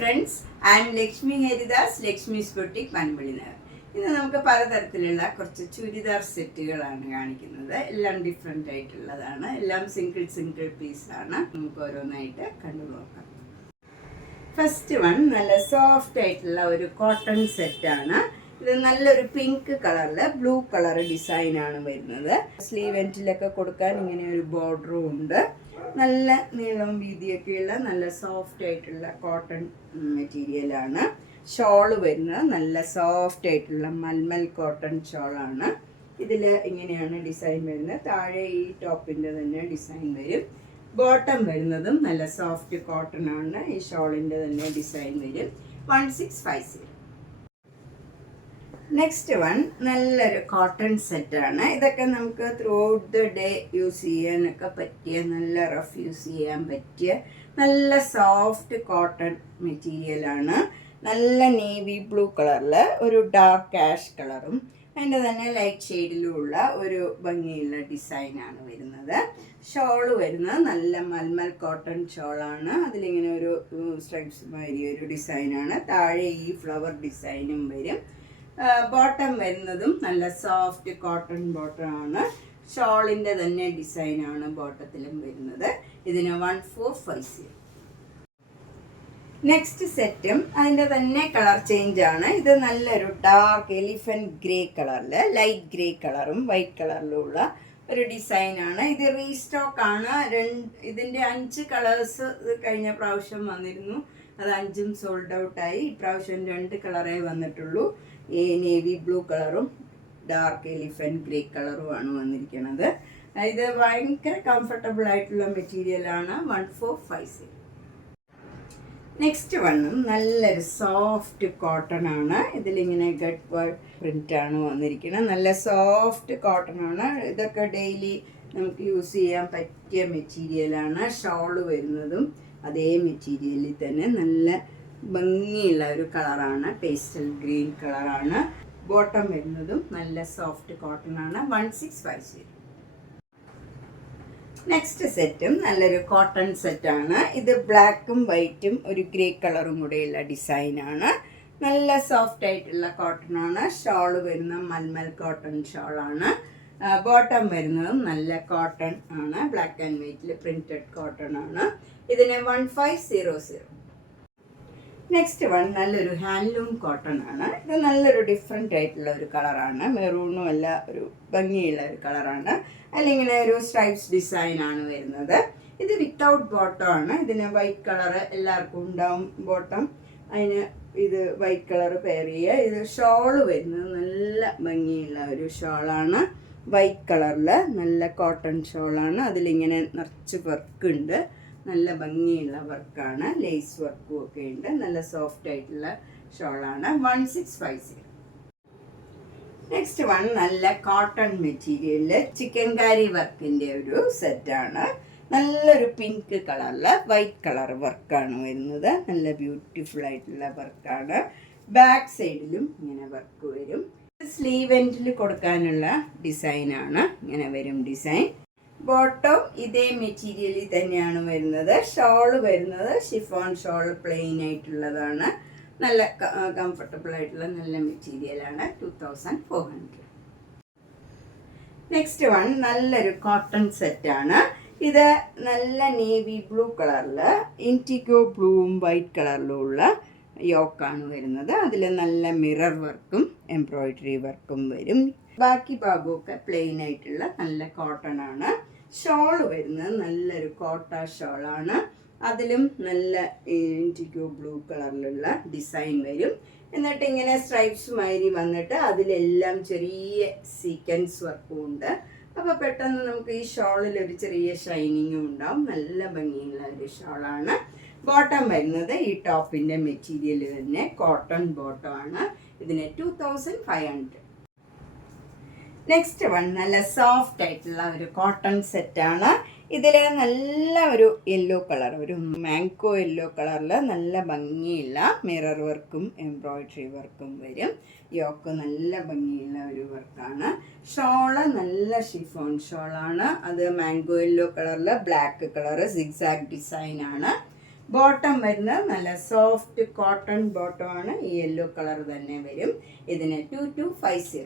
Friends, I am Lakshmi Haridas, Lakshmi's boutique Panampilly Nagar. ഇന്ന് നമുക്ക് പലതരത്തിലുള്ള കുറച്ച് ചുരിദാർ സെറ്റുകളാണ് കാണിക്കുന്നത്. എല്ലാം ഡിഫറെൻ്റ് ആയിട്ടുള്ളതാണ്. എല്ലാം സിംഗിൾ പീസാണ്. നമുക്ക് ഓരോന്നായിട്ട് കണ്ടു നോക്കാം. ഫസ്റ്റ് വൺ നല്ല സോഫ്റ്റ് ആയിട്ടുള്ള ഒരു കോട്ടൺ സെറ്റാണ്. ഇത് നല്ലൊരു പിങ്ക് കളറിൽ ബ്ലൂ കളർ ഡിസൈനാണ് വരുന്നത്. സ്ലീവ് എൻഡിലൊക്കെ കൊടുക്കാൻ ഇങ്ങനെ ഒരു ബോർഡറും ഉണ്ട്. നല്ല നീളം വീതിയൊക്കെയുള്ള നല്ല സോഫ്റ്റ് ആയിട്ടുള്ള കോട്ടൺ മെറ്റീരിയലാണ്. ഷോള് വരുന്നത് നല്ല സോഫ്റ്റ് ആയിട്ടുള്ള മൽമൽ കോട്ടൺ ഷോളാണ്. ഇതിൽ ഇങ്ങനെയാണ് ഡിസൈൻ വരുന്നത്. താഴെ ഈ ടോപ്പിൻ്റെ തന്നെ ഡിസൈൻ വരും. ബോട്ടം വരുന്നതും നല്ല സോഫ്റ്റ് കോട്ടൺ ആണ്. ഈ ഷോളിൻ്റെ തന്നെ ഡിസൈൻ വരും. 1650. നെക്സ്റ്റ് വൺ നല്ലൊരു കോട്ടൺ സെറ്റാണ്. ഇതൊക്കെ നമുക്ക് through out the day use ചെയ്യാനൊക്കെ പറ്റിയ, നല്ല റഫ് യൂസ് ചെയ്യാൻ പറ്റിയ നല്ല സോഫ്റ്റ് കോട്ടൺ മെറ്റീരിയലാണ്. നല്ല നേവി ബ്ലൂ കളറിൽ ഒരു ഡാർക്ക് ആഷ് കളറും അതിൻ്റെ തന്നെ ലൈറ്റ് ഷെയ്ഡിലുമുള്ള ഒരു ഭംഗിയുള്ള ഡിസൈനാണ് വരുന്നത്. ഷോള് വരുന്നത് നല്ല മൽമൽ കോട്ടൺ ഷോളാണ്. അതിലിങ്ങനെ ഒരു സ്ട്രൈപ്സ് മാതിരി ഒരു ഡിസൈനാണ്. താഴെ ഈ ഫ്ലവർ ഡിസൈനും വരും. ബോട്ടം വരുന്നതും നല്ല സോഫ്റ്റ് കോട്ടൺ ബോട്ടം ആണ്. ഷോളിൻ്റെ തന്നെ ഡിസൈനാണ് ബോട്ടത്തിലും വരുന്നത്. ഇതിന് 1450. നെക്സ്റ്റ് സെറ്റും അതിൻ്റെ തന്നെ കളർ ചേഞ്ച് ആണ്. ഇത് നല്ലൊരു ഡാർക്ക് എലിഫൻറ്റ് ഗ്രേ കളറിൽ ലൈറ്റ് ഗ്രേ കളറും വൈറ്റ് കളറിലുള്ള ഒരു ഡിസൈനാണ്. ഇത് റീസ്റ്റോക്ക് ആണ്. ഇതിൻ്റെ 5 കളേഴ്സ് കഴിഞ്ഞ പ്രാവശ്യം വന്നിരുന്നു. അത് 5ഉം സോൾഡ് ഔട്ടായി. ഇപ്രാവശ്യം 2 കളറേ വന്നിട്ടുള്ളൂ. ഈ നേവി ബ്ലൂ കളറും ഡാർക്ക് എലിഫൻറ്റ് ഗ്രേ കളറുമാണ് വന്നിരിക്കുന്നത്. ഇത് ഭയങ്കര കംഫർട്ടബിൾ ആയിട്ടുള്ള മെറ്റീരിയലാണ്. 1450. നെക്സ്റ്റ് വണ്ണും നല്ലൊരു സോഫ്റ്റ് കോട്ടൺ ആണ്. ഇതിലിങ്ങനെ ഗട്ട് വർക്ക് പ്രിൻ്റാണ് വന്നിരിക്കുന്നത്. നല്ല സോഫ്റ്റ് കോട്ടൺ ആണ്. ഇതൊക്കെ ഡെയിലി നമുക്ക് യൂസ് ചെയ്യാൻ പറ്റിയ മെറ്റീരിയലാണ്. ഷോള് വരുന്നതും അതേ മെറ്റീരിയലിൽ തന്നെ നല്ല ഭംഗിയുള്ള ഒരു കളറാണ്. പേസ്റ്റൽ ഗ്രീൻ കളറാണ്. ബോട്ടം വരുന്നതും നല്ല സോഫ്റ്റ് കോട്ടൺ ആണ്. 1650. നെക്സ്റ്റ് സെറ്റും നല്ലൊരു കോട്ടൺ സെറ്റാണ്. ഇത് ബ്ലാക്കും വൈറ്റും ഒരു ഗ്രേ കളറും കൂടെയുള്ള ഡിസൈനാണ്. നല്ല സോഫ്റ്റ് ആയിട്ടുള്ള കോട്ടൺ ആണ്. ഷോള് വരുന്ന മൽമൽ കോട്ടൺ ഷോളാണ്. ബോട്ടം വരുന്നതും നല്ല കോട്ടൺ ആണ്. ബ്ലാക്ക് ആൻഡ് വൈറ്റിൽ പ്രിന്റഡ് കോട്ടൺ ആണ്. ഇതിന് 1500. നെക്സ്റ്റ് വൺ നല്ലൊരു ഹാൻഡ്ലൂം കോട്ടൺ ആണ്. ഇത് നല്ലൊരു ഡിഫറെൻ്റ് ആയിട്ടുള്ള ഒരു കളറാണ്. മെറൂണും അല്ല, ഒരു ഭംഗിയുള്ള ഒരു കളറാണ്. അതിലിങ്ങനെ ഒരു സ്ട്രൈപ്സ് ഡിസൈനാണ് വരുന്നത്. ഇത് വിത്തൗട്ട് ബോട്ടം ആണ്. ഇതിന് വൈറ്റ് കളറ് എല്ലാവർക്കും ഉണ്ടാവും ബോട്ടം. അതിന് ഇത് വൈറ്റ് കളർ പെയർ ചെയ്യുക. ഇത് ഷോള് വരുന്നത് നല്ല ഭംഗിയുള്ള ഒരു ഷോളാണ്. വൈറ്റ് കളറിൽ നല്ല കോട്ടൺ ഷോളാണ്. അതിലിങ്ങനെ നിറച്ച് വർക്ക് ഉണ്ട്. നല്ല ഭംഗിയുള്ള വർക്കാണ്. ലേസ് വർക്കും ഒക്കെ ഉണ്ട്. നല്ല സോഫ്റ്റ് ആയിട്ടുള്ള ഷോളാണ്. 1650. നെക്സ്റ്റ് വൺ നല്ല കോട്ടൺ മെറ്റീരിയലിൽ ചിക്കൻകാരി വർക്കിൻ്റെ ഒരു സെറ്റാണ്. നല്ലൊരു പിങ്ക് കളറിൽ വൈറ്റ് കളർ വർക്കാണ് വരുന്നത്. നല്ല ബ്യൂട്ടിഫുൾ ആയിട്ടുള്ള വർക്കാണ്. ബാക്ക് സൈഡിലും ഇങ്ങനെ വർക്ക് വരും. സ്ലീവ് എൻഡിൽ കൊടുക്കാനുള്ള ഡിസൈനാണ്. ഇങ്ങനെ വരും ഡിസൈൻ. ബോട്ടം ഇതേ മെറ്റീരിയലിൽ തന്നെയാണ് വരുന്നത്. ഷോള് വരുന്നത് ഷിഫോൺ ഷോൾ പ്ലെയിൻ ആയിട്ടുള്ളതാണ്. നല്ല കംഫർട്ടബിൾ ആയിട്ടുള്ള നല്ല മെറ്റീരിയലാണ്. 2400. നെക്സ്റ്റ് വൺ നല്ലൊരു കോട്ടൺ സെറ്റാണ്. ഇത് നല്ല നേവി ബ്ലൂ കളറിൽ ഇൻഡിഗോ ബ്ലൂവും വൈറ്റ് കളറിലും ഉള്ള യോക്കാണ് വരുന്നത്. അതിൽ നല്ല മിറർ വർക്കും എംബ്രോയിഡറി വർക്കും വരും. ബാക്കി ഭാഗമൊക്കെ പ്ലെയിൻ ആയിട്ടുള്ള നല്ല കോട്ടൺ ആണ്. ഷോള് വരുന്നത് നല്ലൊരു കോട്ട ഷോളാണ്. അതിലും നല്ല ഇൻഡിഗോ ബ്ലൂ കളറിലുള്ള ഡിസൈൻ വരും. എന്നിട്ട് ഇങ്ങനെ സ്ട്രൈപ്സ് മാതിരി വന്നിട്ട് അതിലെല്ലാം ചെറിയ സീക്വൻസ് വർക്കും ഉണ്ട്. അപ്പോൾ പെട്ടെന്ന് നമുക്ക് ഈ ഷോളിൽ ഒരു ചെറിയ ഷൈനിങ്ങും ഉണ്ടാവും. നല്ല ഭംഗിയുള്ള ഒരു ഷോളാണ്. ബോട്ടം വരുന്നത് ഈ ടോപ്പിൻ്റെ മെറ്റീരിയൽ തന്നെ കോട്ടൺ ബോട്ടം ആണ്. ഇതിന് 2500. നെക്സ്റ്റ് വൺ നല്ല സോഫ്റ്റ് ആയിട്ടുള്ള ഒരു കോട്ടൺ സെറ്റാണ്. ഇതിൽ നല്ല ഒരു യെല്ലോ കളർ, ഒരു മാംഗോ യെല്ലോ കളറിൽ നല്ല ഭംഗിയുള്ള മിറർ വർക്കും എംബ്രോയിഡറി വർക്കും വരും. യോക്ക് നല്ല ഭംഗിയുള്ള ഒരു വർക്കാണ്. ഷോള് നല്ല ഷിഫോൺ ഷോളാണ്. അത് മാംഗോ യെല്ലോ കളറിൽ ബ്ലാക്ക് കളർ സിഗ്സാഗ് ഡിസൈനാണ്. ബോട്ടം വരുന്നത് നല്ല സോഫ്റ്റ് കോട്ടൺ ബോട്ടമാണ്. ഈ യെല്ലോ കളർ തന്നെ വരും. ഇതിന് 2250.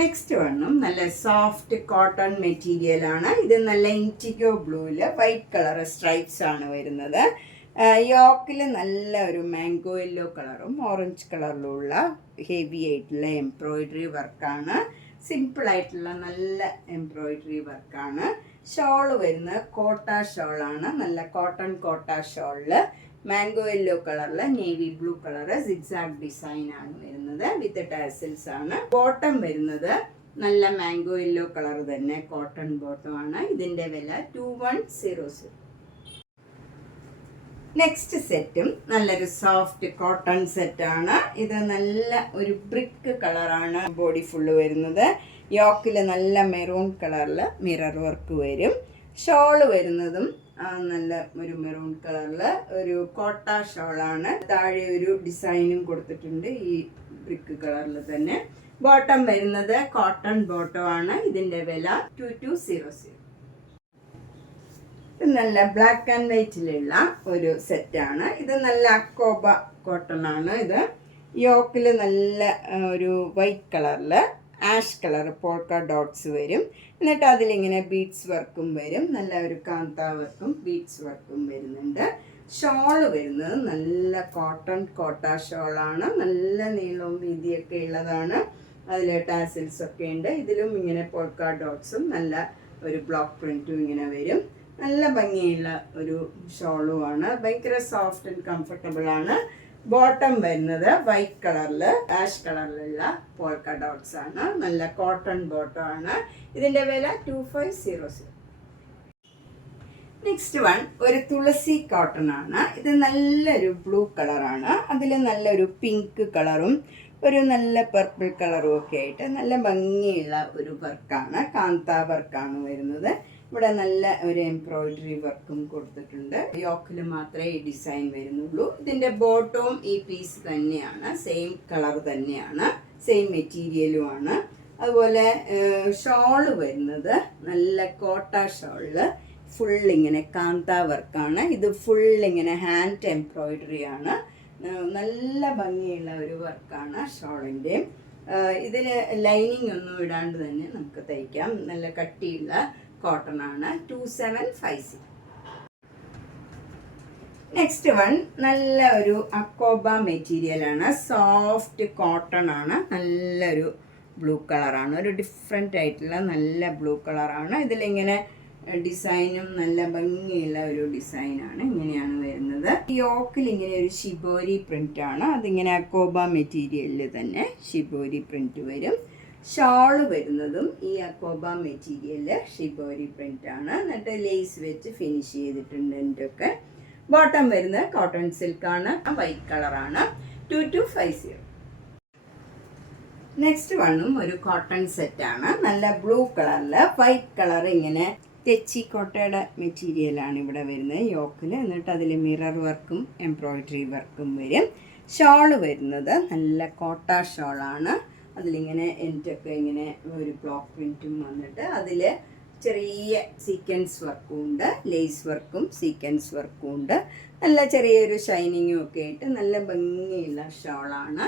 നെക്സ്റ്റ് വണ്ണും നല്ല സോഫ്റ്റ് കോട്ടൺ മെറ്റീരിയൽ ആണ്. ഇത് നല്ല ഇൻറ്റിഗോ ബ്ലൂവിൽ വൈറ്റ് കളർ സ്ട്രൈപ്സ് ആണ് വരുന്നത്. യോക്കിൽ നല്ല ഒരു മാംഗോ യെല്ലോ കളറും ഓറഞ്ച് കളറിലുള്ള ഹെവി ആയിട്ടുള്ള എംബ്രോയിഡറി വർക്കാണ്. സിമ്പിളായിട്ടുള്ള നല്ല എംബ്രോയിഡറി വർക്കാണ്. ഷോള് വരുന്നത് കോട്ട ഷോളാണ്. നല്ല കോട്ടൺ കോട്ട ഷോളിൽ മാംഗോ യെല്ലോ കളറിൽ navy blue colour zigzag design ആണ് വരുന്നത്. വിത്ത് ടാസൽസ് ആണ്. ബോട്ടം വരുന്നത് നല്ല മാംഗോ യെല്ലോ കളർ തന്നെ കോട്ടൺ ബോട്ടം ആണ്. ഇതിൻ്റെ വില 2100. നെക്സ്റ്റ് സെറ്റും നല്ലൊരു സോഫ്റ്റ് കോട്ടൺ സെറ്റാണ്. ഇത് നല്ല ഒരു ബ്രിക്ക് കളറാണ് ബോഡി ഫുള്ള് വരുന്നത്. യോക്കിൽ നല്ല മെറൂൺ കളറിൽ മിറർ വർക്ക് വരും. ഷോള് വരുന്നതും നല്ല ഒരു മെറൂൺ കളറിൽ ഒരു കോട്ട ഷോളാണ്. താഴെ ഒരു ഡിസൈനും കൊടുത്തിട്ടുണ്ട് ഈ ബ്രിക്ക് കളറിൽ തന്നെ. ബോട്ടം വരുന്നത് കോട്ടൺ ബോട്ടം ആണ്. ഇതിൻ്റെ വില 2200. നല്ല ബ്ലാക്ക് ആൻഡ് വൈറ്റിലുള്ള ഒരു സെറ്റാണ്. ഇത് നല്ല അക്കോബ കോട്ടൺ ആണ്. ഇത് യോക്കിൽ നല്ല ഒരു വൈറ്റ് കളറിൽ ആഷ് കളർ പോൾക്ക ഡോട്ട്സ് വരും. എന്നിട്ട് അതിലിങ്ങനെ ബീഡ്സ് വർക്കും വരും. നല്ല ഒരു കാന്ത വർക്കും ബീഡ്സ് വർക്കും വരുന്നുണ്ട്. ഷോള് വരുന്നത് നല്ല കോട്ടൺ കോട്ട ഷോളാണ്. നല്ല നീളവും വീതിയൊക്കെ ഉള്ളതാണ്. അതിൽ ടാസിൽസ് ഒക്കെ ഉണ്ട്. ഇതിലും ഇങ്ങനെ പോൾക്ക ഡോട്ട്സും നല്ല ഒരു ബ്ലോക്ക് പ്രിൻറ്റും ഇങ്ങനെ വരും. നല്ല ഭംഗിയുള്ള ഒരു ഷോളുമാണ്. ഭയങ്കര സോഫ്റ്റ് ആൻഡ് കംഫർട്ടബിൾ ആണ്. ബോട്ടം വരുന്നത് വൈറ്റ് കളറിൽ ആഷ് കളറിലുള്ള പോൾക്ക ഡോട്ട്സ് ആണ്. നല്ല കോട്ടൺ ബോട്ടം ആണ്. ഇതിൻ്റെ വില 2500. നെക്സ്റ്റ് വൺ ഒരു തുളസി കോട്ടൺ ആണ്. ഇത് നല്ലൊരു ബ്ലൂ കളറാണ്. അതിൽ നല്ലൊരു പിങ്ക് കളറും ഒരു നല്ല പർപ്പിൾ കളറും ഒക്കെ ആയിട്ട് നല്ല ഭംഗിയുള്ള ഒരു വർക്കാണ്. കാന്ത വർക്കാണ് വരുന്നത്. ഇവിടെ നല്ല ഒരു എംബ്രോയിഡറി വർക്കും കൊടുത്തിട്ടുണ്ട്. യോക്കിൽ മാത്രമേ ഈ ഡിസൈൻ വരുന്നുള്ളൂ. ഇതിൻ്റെ ബോട്ടവും ഈ പീസ് തന്നെയാണ്. സെയിം കളർ തന്നെയാണ്. സെയിം മെറ്റീരിയലുമാണ്. അതുപോലെ ഷോള് വരുന്നത് നല്ല കോട്ട ഷോളിൽ ഫുൾ ഇങ്ങനെ കാന്ത വർക്കാണ്. ഇത് ഫുൾ ഇങ്ങനെ ഹാൻഡ് എംബ്രോയിഡറി ആണ്. നല്ല ഭംഗിയുള്ള ഒരു വർക്കാണ് ഷോളിൻ്റെ. ഇതിന് ലൈനിങ് ഒന്നും ഇടാണ്ട് തന്നെ നമുക്ക് തയ്ക്കാം. നല്ല കട്ടിയുള്ള കോട്ടൺ ആണ്. 2750. നെക്സ്റ്റ് വൺ നല്ല ഒരു അക്കോബ മെറ്റീരിയൽ ആണ്. സോഫ്റ്റ് കോട്ടൺ ആണ്. നല്ലൊരു ബ്ലൂ കളറാണ്. ഒരു ഡിഫറെൻ്റ് ആയിട്ടുള്ള നല്ല ബ്ലൂ കളറാണ്. ഇതിലിങ്ങനെ ഡിസൈനും നല്ല ഭംഗിയുള്ള ഒരു ഡിസൈനാണ്. ഇങ്ങനെയാണ് വരുന്നത്. യോക്കിൽ ഇങ്ങനെ ഒരു ഷിബോരി പ്രിൻ്റ് ആണ്. അതിങ്ങനെ അക്കോബ മെറ്റീരിയലിൽ തന്നെ ഷിബോരി പ്രിൻ്റ് വരും. ഷോള് വരുന്നതും ഈ അക്കോബ മെറ്റീരിയൽ ഷിബോരി പ്രിൻ്റ് ആണ്. എന്നിട്ട് ലേസ് വെച്ച് ഫിനിഷ് ചെയ്തിട്ടുണ്ട് ഇതിൻ്റെയൊക്കെ. ബോട്ടം വരുന്നത് കോട്ടൺ സിൽക്കാണ്. വൈറ്റ് കളറാണ്. 2250. നെക്സ്റ്റ് വണ്ണും ഒരു കോട്ടൺ സെറ്റാണ്. നല്ല ബ്ലൂ കളറിൽ വൈറ്റ് കളർ ഇങ്ങനെ തെച്ചിക്കോട്ടയുടെ മെറ്റീരിയലാണ് ഇവിടെ വരുന്നത് യോക്കിൽ. എന്നിട്ട് അതിൽ മിറർ വർക്കും എംബ്രോയിഡറി വർക്കും വരും. ഷോള് വരുന്നത് നല്ല കോട്ട ഷോളാണ്. അതിലിങ്ങനെ എൻറ്റൊക്കെ ഇങ്ങനെ ഒരു ബ്ലോക്ക് പ്രിൻറ്റും വന്നിട്ട് അതിൽ ചെറിയ സീക്വൻസ് വർക്കും ഉണ്ട്. ലേസ് വർക്കും സീക്വൻസ് വർക്കും ഉണ്ട്. നല്ല ചെറിയൊരു ഷൈനിങ്ങും ഒക്കെ ആയിട്ട് നല്ല ഭംഗിയുള്ള ഷോളാണ്.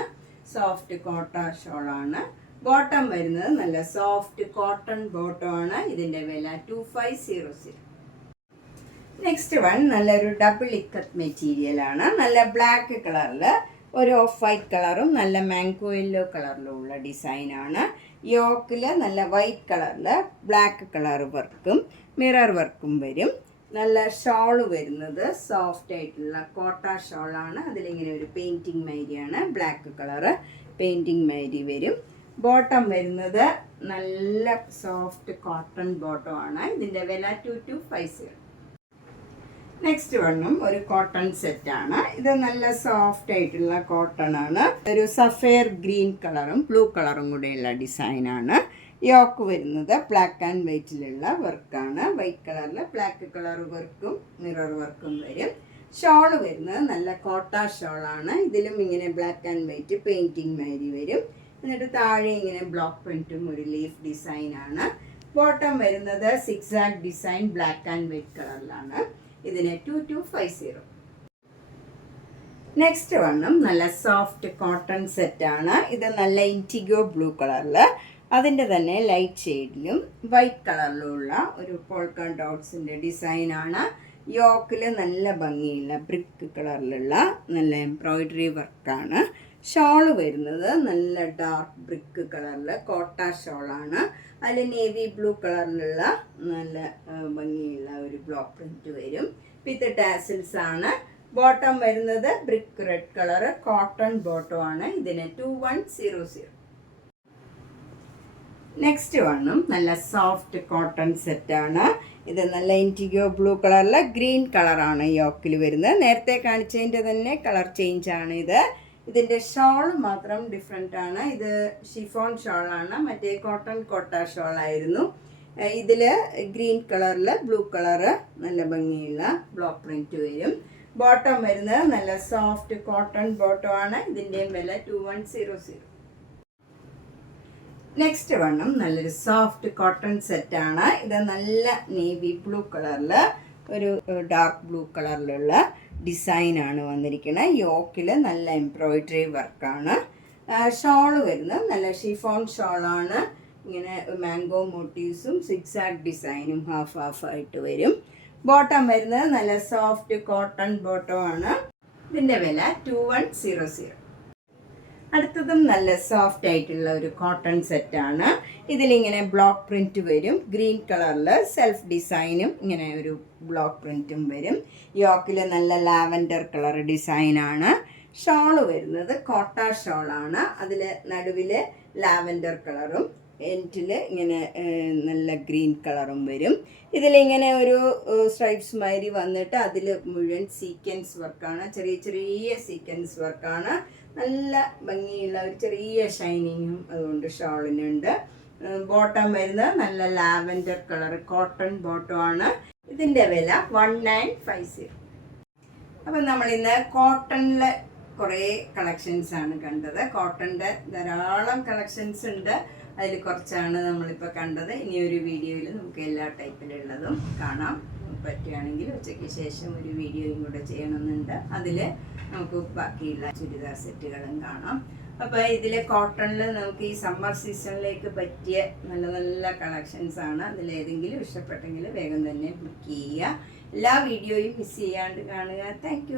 സോഫ്റ്റ് കോട്ട ഷോളാണ്. ബോട്ടം വരുന്നത് നല്ല സോഫ്റ്റ് കോട്ടൺ ബോട്ടം ആണ്. ഇതിൻ്റെ വില 2500. നെക്സ്റ്റ് വൺ നല്ലൊരു ഡബിൾ ഇക്കത്ത് മെറ്റീരിയൽ ആണ്. നല്ല ബ്ലാക്ക് കളറിൽ ഒരു ഓഫ് വൈറ്റ് കളറും നല്ല മാംഗോ യെല്ലോ കളറിലുള്ള ഡിസൈനാണ്. യോക്കിൽ നല്ല വൈറ്റ് കളറിൽ ബ്ലാക്ക് കളർ വർക്കും മിറർ വർക്കും വരും. നല്ല ഷോള് വരുന്നത് സോഫ്റ്റ് ആയിട്ടുള്ള കോട്ട ഷോളാണ്. അതിലിങ്ങനെ ഒരു പെയിൻറ്റിങ് മാരിയാണ്. ബ്ലാക്ക് കളറ് പെയിൻറ്റിങ് മാരി വരും. ബോട്ടം വരുന്നത് നല്ല സോഫ്റ്റ് കോട്ടൺ ബോട്ടം ആണ്. ഇതിൻ്റെ വില 2250. നെക്സ്റ്റ് വണ്ണും ഒരു കോട്ടൺ സെറ്റാണ്. ഇത് നല്ല സോഫ്റ്റ് ആയിട്ടുള്ള കോട്ടൺ ആണ്. ഒരു സഫയർ ഗ്രീൻ കളറും ബ്ലൂ കളറും കൂടെയുള്ള ഡിസൈനാണ്. യോക്ക് വരുന്നത് ബ്ലാക്ക് ആൻഡ് വൈറ്റിലുള്ള വർക്കാണ്. വൈറ്റ് കളറിൽ ബ്ലാക്ക് കളർ വർക്കും മിറർ വർക്കും വരും. ഷോള് വരുന്നത് നല്ല കോട്ട ഷോളാണ്. ഇതിലും ഇങ്ങനെ ബ്ലാക്ക് ആൻഡ് വൈറ്റ് പെയിൻറ്റിങ് മാരി വരും. എന്നിട്ട് താഴെ ഇങ്ങനെ ബ്ലോക്ക് പ്രിൻറ്റും ഒരു ലീഫ് ഡിസൈനാണ്. ബോട്ടം വരുന്നത് zigzag design black and white കളറിലാണ്. ഇതിന് 2250. നെക്സ്റ്റ് വണ്ണും നല്ല സോഫ്റ്റ് കോട്ടൺ സെറ്റാണ്. ഇത് നല്ല ഇൻറ്റിഗോ ബ്ലൂ കളറിൽ അതിൻ്റെ തന്നെ ലൈറ്റ് ഷെയ്ഡിലും വൈറ്റ് കളറിലുള്ള ഒരു പോൾക്ക ഡോട്ട്സിൻ്റെ ഡിസൈനാണ്. യോക്കിൽ നല്ല ഭംഗിയുള്ള ബ്രിക്ക് കളറിലുള്ള നല്ല എംബ്രോയിഡറി വർക്കാണ്. ഷോള് വരുന്നത് നല്ല ഡാർക്ക് ബ്രിക്ക് കളറിൽ കോട്ട ഷോളാണ്. അതിൽ നേവി ബ്ലൂ കളറിലുള്ള നല്ല ഭംഗിയുള്ള ഒരു ബ്ലോക്ക് പ്രിൻറ്റ് വരും. വിത്ത് ടാസിൽസ് ആണ്. ബോട്ടം വരുന്നത് brick red colour cotton bottom ആണ്. ഇതിന് 2100. നെക്സ്റ്റ് വണ്ണും നല്ല സോഫ്റ്റ് കോട്ടൺ സെറ്റാണ്. ഇത് നല്ല ഇൻറ്റിഗോ ബ്ലൂ കളറിലെ ഗ്രീൻ കളറാണ് യോക്കിൽ വരുന്നത്. നേരത്തെ കാണിച്ചതിൻ്റെ തന്നെ കളർ ചേഞ്ച് ആണ് ഇത്. ഇതിൻ്റെ ഷോൾ മാത്രം ഡിഫറെൻ്റ് ആണ്. ഇത് ഷിഫോൺ ഷോളാണ്, മറ്റേ കോട്ടൺ കോട്ട ഷോളായിരുന്നു. ഇതിൽ ഗ്രീൻ കളറിൽ ബ്ലൂ കളറ് നല്ല ഭംഗിയുള്ള ബ്ലോക്ക് പ്രിൻറ്റ് വരും. ബോട്ടം വരുന്നത് നല്ല സോഫ്റ്റ് കോട്ടൺ ബോട്ടം ആണ്. ഇതിൻ്റെയും വില 2100. നെക്സ്റ്റ് വണ്ണും നല്ലൊരു സോഫ്റ്റ് കോട്ടൺ സെറ്റാണ്. ഇത് നല്ല നേവി ബ്ലൂ കളറിൽ ഒരു ഡാർക്ക് ബ്ലൂ കളറിലുള്ള ഡിസൈനാണ് വന്നിരിക്കുന്നത്. യോക്കിൽ നല്ല എംബ്രോയിഡറി വർക്കാണ്. ഷോള് വരുന്നത് നല്ല ഷിഫോൺ ഷോളാണ്. ഇങ്ങനെ മാംഗോ മോട്ടീവ്സും സിക്സാക് ഡിസൈനും ഹാഫ് ആയിട്ട് വരും. ബോട്ടം വരുന്നത് നല്ല സോഫ്റ്റ് കോട്ടൺ ബോട്ടമാണ്. ഇതിൻ്റെ വില 2100. അടുത്തതും നല്ല സോഫ്റ്റ് ആയിട്ടുള്ള ഒരു കോട്ടൺ സെറ്റാണ്. ഇതിലിങ്ങനെ ബ്ലോക്ക് പ്രിൻറ്റ് വരും. ഗ്രീൻ കളറിൽ സെൽഫ് ഡിസൈനും ഇങ്ങനെ ഒരു ബ്ലോക്ക് പ്രിൻറ്റും വരും. യോക്കിൽ നല്ല ലാവൻഡർ കളർ ഡിസൈനാണ്. ഷോള് വരുന്നത് കോട്ട ഷോളാണ്. അതിൽ നടുവിൽ ലാവൻഡർ കളറും എൻഡിൽ ഇങ്ങനെ നല്ല ഗ്രീൻ കളറും വരും. ഇതിലിങ്ങനെ ഒരു സ്ട്രൈപ്സ് മാതിരി വന്നിട്ട് അതിൽ മുഴുവൻ സീക്വൻസ് വർക്കാണ്. ചെറിയ ചെറിയ സീക്വൻസ് വർക്കാണ്. നല്ല ഭംഗിയുള്ള ഒരു ചെറിയ ഷൈനിങ്ങും അതുകൊണ്ട് ഷോളിനുണ്ട്. ബോട്ടം വരുന്നത് നല്ല ലാവൻഡർ കളർ കോട്ടൺ ബോട്ടമാണ്. ഇതിൻ്റെ വില 1950. അപ്പം നമ്മളിന്ന് കോട്ടണിൽ കുറേ കളക്ഷൻസാണ് കണ്ടത്. കോട്ടൻ്റെ ധാരാളം കളക്ഷൻസ് ഉണ്ട്. അതിൽ കുറച്ചാണ് നമ്മളിപ്പോൾ കണ്ടത്. ഇനിയൊരു വീഡിയോയിൽ നമുക്ക് എല്ലാ ടൈപ്പിലുള്ളതും കാണാം. പറ്റുകയാണെങ്കിൽ ഉച്ചയ്ക്ക് ശേഷം ഒരു വീഡിയോയും കൂടെ ചെയ്യണമെന്നുണ്ട്. അതിൽ നമുക്ക് ബാക്കിയുള്ള ചുരിദാർ സെറ്റുകളും കാണാം. അപ്പോൾ ഇതിൽ കോട്ടണിൽ നമുക്ക് ഈ സമ്മർ സീസണിലേക്ക് പറ്റിയ നല്ല നല്ല കളക്ഷൻസാണ്. അതിലേതെങ്കിലും ഇഷ്ടപ്പെട്ടെങ്കിൽ വേഗം തന്നെ ബുക്ക് ചെയ്യുക. എല്ലാ വീഡിയോയും മിസ് ചെയ്യാണ്ട് കാണുക. താങ്ക്